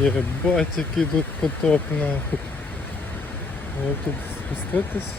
Єбать, який тут потоп нахуй. Я тут спуститись.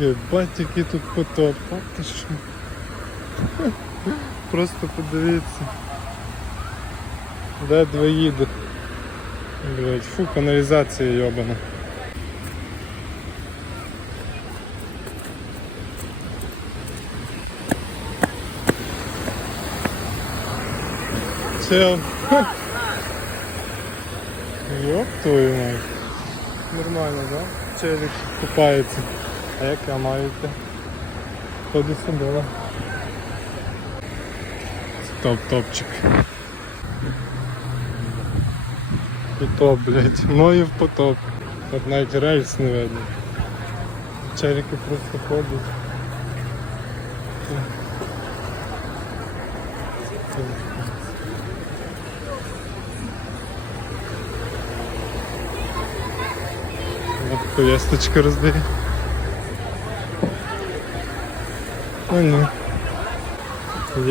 Єбать, який тут потоп. А ти що? Просто подивіться. Де два. Блять, фу, каналізація йобана. Чел. Ёб твою мать. Нормально, да? Челик купається. А як я маю йти? Ходи сюди. да? Топ-топчик. Потоп, блядь. Мою в потоп. Тут навіть рельс не видно. Челики просто ходять. От повісточки роздає. Ну ні.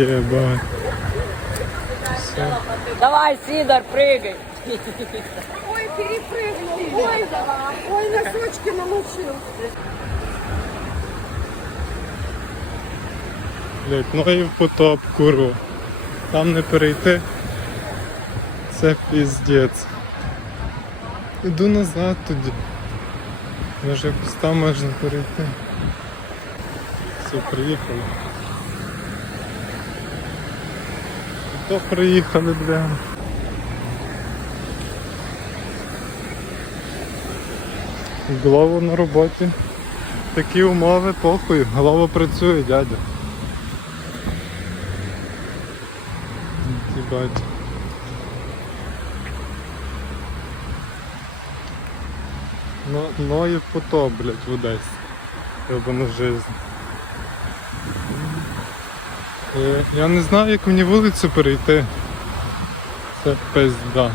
Єбать. Все. Давай, Сидор, прыгай. Ой, перепрыгнул. Ой, ой, носочки намочил. Блять, ноги в потоп, курва. Там не перейти. Це піздець. Іду назад тоді. Може якось там можна перейти. Все, приїхали. То приїхали, бля. Голову на роботі. Такі умови, похуй. Голова працює, дядя. Но, но и потоп, блядь, в Одесі. Ебану жизнь. Е, Я не знаю, як мені вулицю перейти. Це пизда.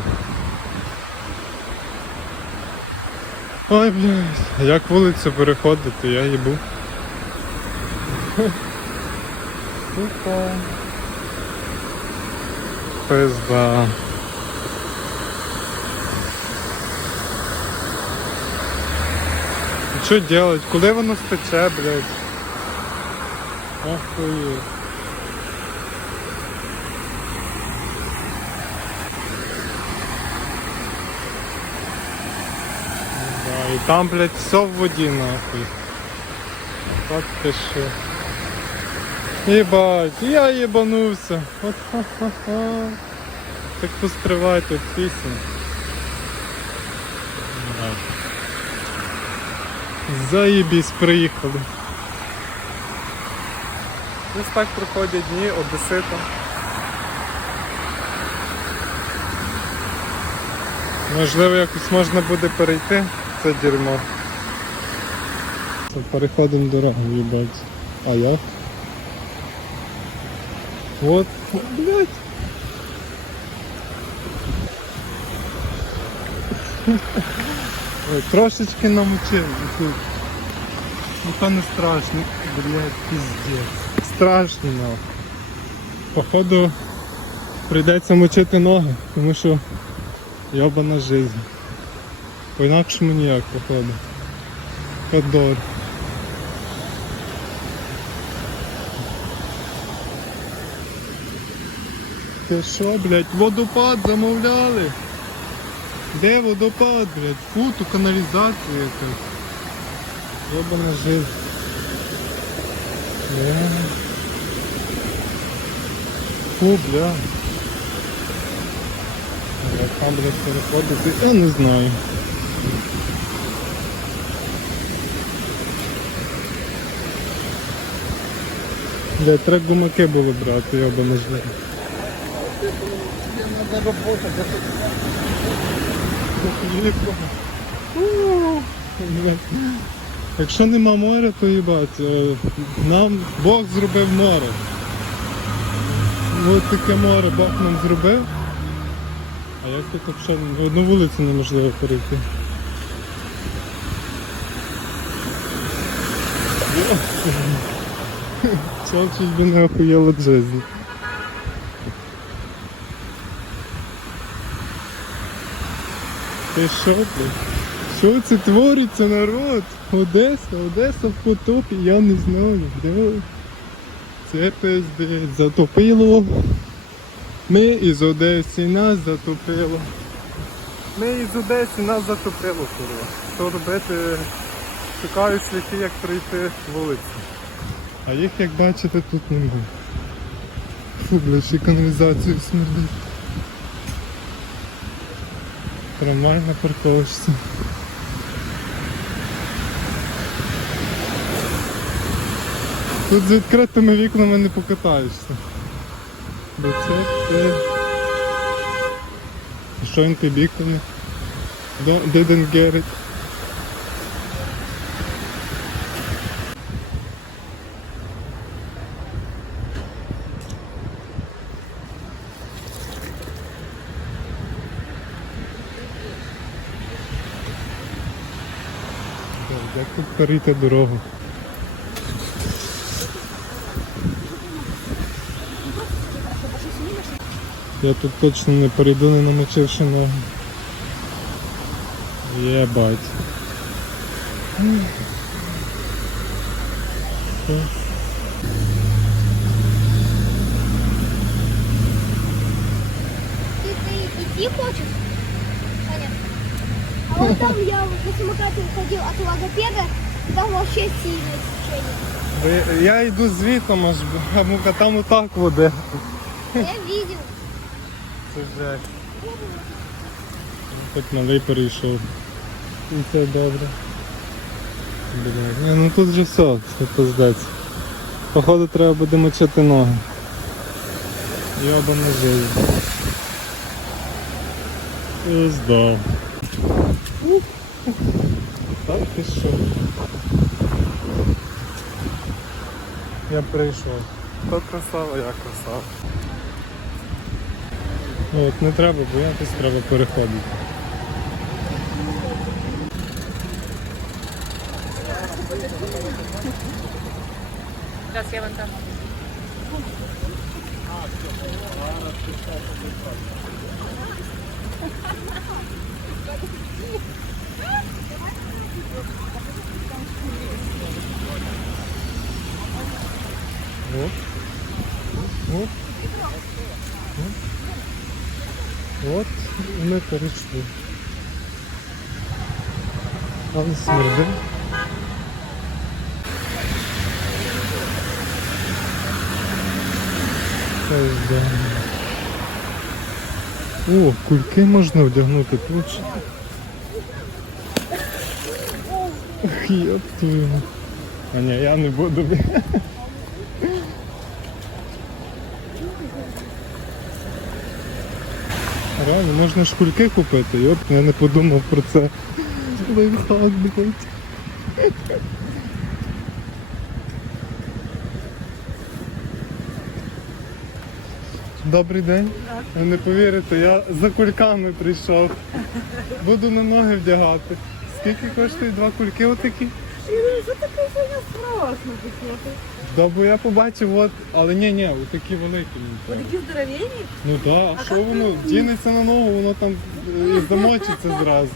Ой, блядь, як вулицю переходити, я їбу. Пизда. Що делать? Куди воно стече, блядь? Охуєть. Да, і там, блядь, все в воді, нахуй. Так ти що. Єбать, я єбанувся. От ха-ха-ха. Так постривайте в пісні. Да. Заєбісь, приїхали. Ось так проходять дні Одесита. Можливо, якось можна буде перейти це дерьмо. Переходимо дорогу, їбать. А як? Вот, блядь. Ой, трошечки намочили тут. Ну то не страшно, блядь, пиздец. Страшно нахуй. Походу прийдеться мочити ноги, тому що йобана жизнь. По-інакшому ніяк, походу. Подор. Ти що, блядь, водопад замовляли? Де водопад, блядь? Фу, ту каналізація якась. Йобана жизнь. Бля. Фу, бля. Як там, блядь, переходити, я не знаю. Бля, треба гумаки було брати, йобана жизнь. Якщо нема моря, то їбать. е, Нам Бог зробив море. Ось таке море Бог нам зробив. А як тут взагалі одну вулицю неможливо перейти? Чел би не охуєл від Ти що ти? Що це твориться, народ? Одеса, Одеса в потопі, я не знаю. Де? Це пиздець, затопило. Ми із Одеси, нас затопило. Ми із Одеси, нас затопило, курва. Що робити? Шукаю шляхи, як пройти вулицю. А їх, як бачите, тут немає. Фу, бля, ще каналізацію смердить. Трамвай на парковочці. Тут з відкритими вікнами не покатаєшся. Бо це побіг там? Didn't get it. Так, Як тут перейти дорогу? Я тут точно не перейду, не намочивши ноги. Єбать. Ты, идти хочешь? Понятно. А вот там я на самокате уходил от логопеда, там вообще течение. Ви- Я йду звітом аж, а ну-ка там отак воде. Я видел. Це жесть. Хоч малий перейшов. І це добре. Бля, ні, ну тут же все, це пиздець. Походу треба буде мочити ноги. Йоба не жизнь. Пиздав. Так ти що? Я прийшов. Хто красава, я красава. Ну, От не треба боятись, треба переходити. Зараз я вон там. Оп. Оп. Оп. От ми перейшли. Смерди. О, кульки можна вдягнути тут. Твою. А ні, я не буду. Реально, можна ж кульки купити, йоп, я не подумав про це. Лайфхак, блядь. Добрий день. Ви не повірите, я за кульками прийшов. Буду на ноги вдягати. Скільки коштують два кульки отакі? Що таке сьогодні страшно таке? Да, бо я побачив, от, але ні, ні, отакі великі. мені треба. Такі здоровенні? Ну так, а що воно? Дінеться на ногу, воно там е, і замочиться зразу.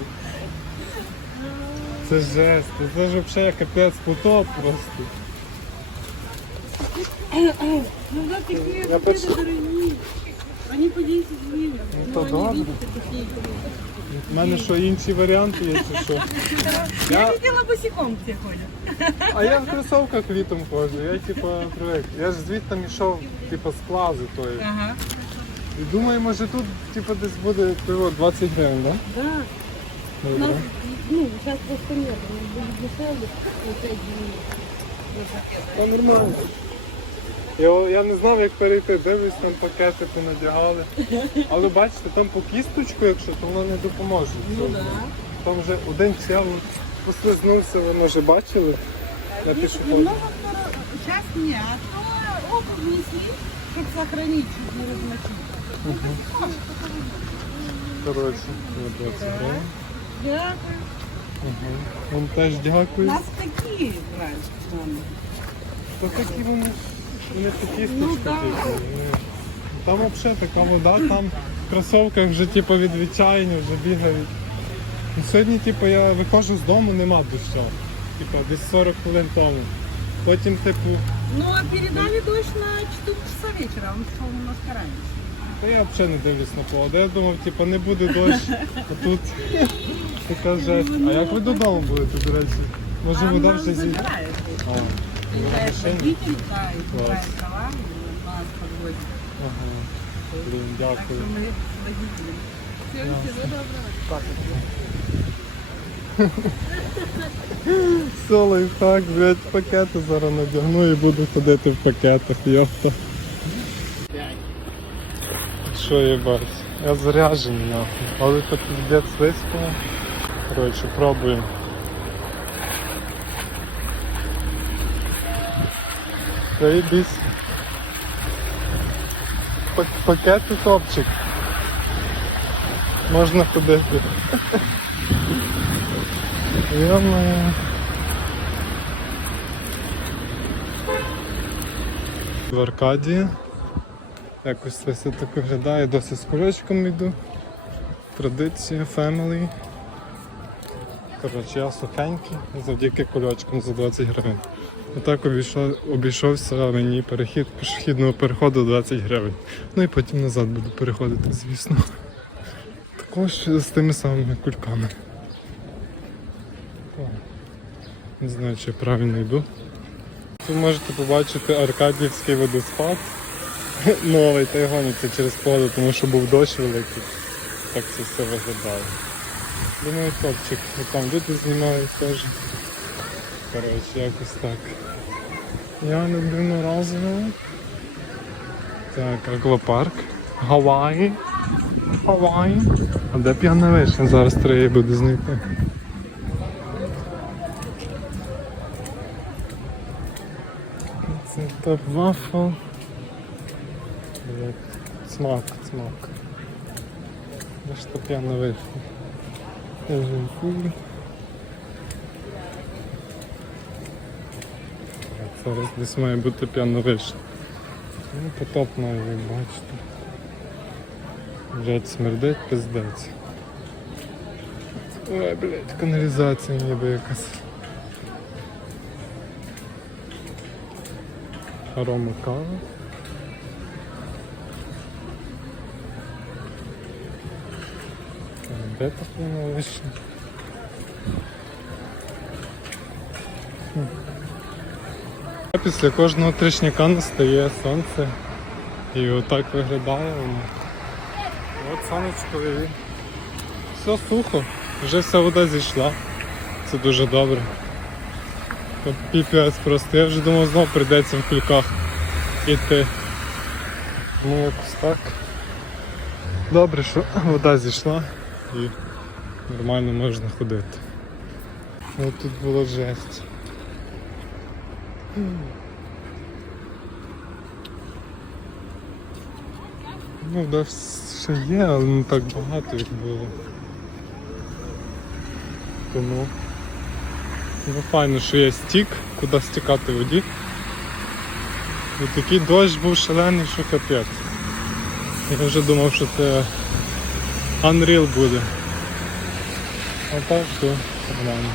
Це жесть, це ж взагалі капець потоп просто. Ну да, такі Я такі почти- дорогі. Вони по 10 гривень. Ну, то добре. видите, такі. У мене що, інші варіанти є чи що? Я, Хотіла босиком всі ходять. а я в кросовках літом ходжу, я типа привик. Я ж звідти йшов, типа з плази тої. Ага. І думаю, може тут типа десь буде пиво 20 гривень? Да. Да? У нас, Добре. ну, сейчас просто нет. У нас будет дешевле. на 5 гривен. Та нормально. Я, я не знав, як перейти, дивлюсь, там пакети понадягали. Але бачите, там по кісточку, якщо, то воно не допоможе. Ну да. Там вже один чел послизнувся, ви може бачили на пішоході. Сейчас нет. А обувь несли, чтобы сохранить, чтобы не размочить. Коротше, на 20. Дякую. Ага. Вам теж дякую. Нас такі раньше. мама. То такі вони, ж- вони по кісточку Ну, да. Там взагалі така вода, там в кросовках вже типу від відчаяння вже бігають. Ну, Сьогодні, типу, я виходжу з дому, нема дощу. Типу, десь 40 хвилин тому. Потім, типу, Ну, а передали дождь на 4 часа вечера, он шел немножко раньше. та я взагалі не дивлюсь на погоду. Я думав, типу, не буде дощ, а тут така жесть. А як ви додому будете, до речі? Може вода вже зі. Водитель, да, и и нас. Ага. Блін, Так дякую. мы. Всем всего доброго. Все, лайфхак, блядь, пакети зараз надягну і буду ходити в пакетах, йопта. Що їбать? Я заряджений нахуй. Але так піздець слизько. Коротше, пробуємо. Заєбісь. Пак- Пакети топчик. Можна ходити. Йо-моє. В Аркадії. Якось це все так виглядає, досі з кульочком йду. Традиція, фемелі. Коротше, я сухенький завдяки кульочкам за 20 гривень. Отак обійшов, обійшовся мені перехід пішохідного переходу 20 гривень. Ну і потім назад буду переходити, звісно. Також з тими самими кульками. Не знаю, чи я правильно йду. Тут можете побачити Аркадіївський водоспад. Новий, та й гоняться через поле, тому що був дощ великий. Так це все виглядає. Думаю, топчик. І там люди знімають теж. Коротше, якось так. Я неодноразово. Так, аквапарк. Гаваї. Гаваї. А де п'яна вишня? Зараз треба буде знайти. Це топ вафл. Смак, смак. Де ж то п'яна вишня? Так, Зараз десь має бути п'яна вишня. Ну, потоп має ви бачите. Блять, смердить пиздець. Ой, блять, каналізація ніби якась. Арома кава. Так, Де та п'яна вишня? Після кожного тришняка настає сонце. І отак виглядає воно. От сонечко і все сухо, вже вся вода зійшла. Це дуже добре. Та Піпець просто. Я вже думав знову прийдеться в кульках іти. Ну якось так. Добре, що вода зійшла і нормально можна ходити. Ну тут було жесть. Ну, вода ще є, але не так багато як було. Тому ну, файно, що є стік, куди стікати воді. І такий дощ був шалений, що капець. Я вже думав, що це Unreal буде. А так, що нормально.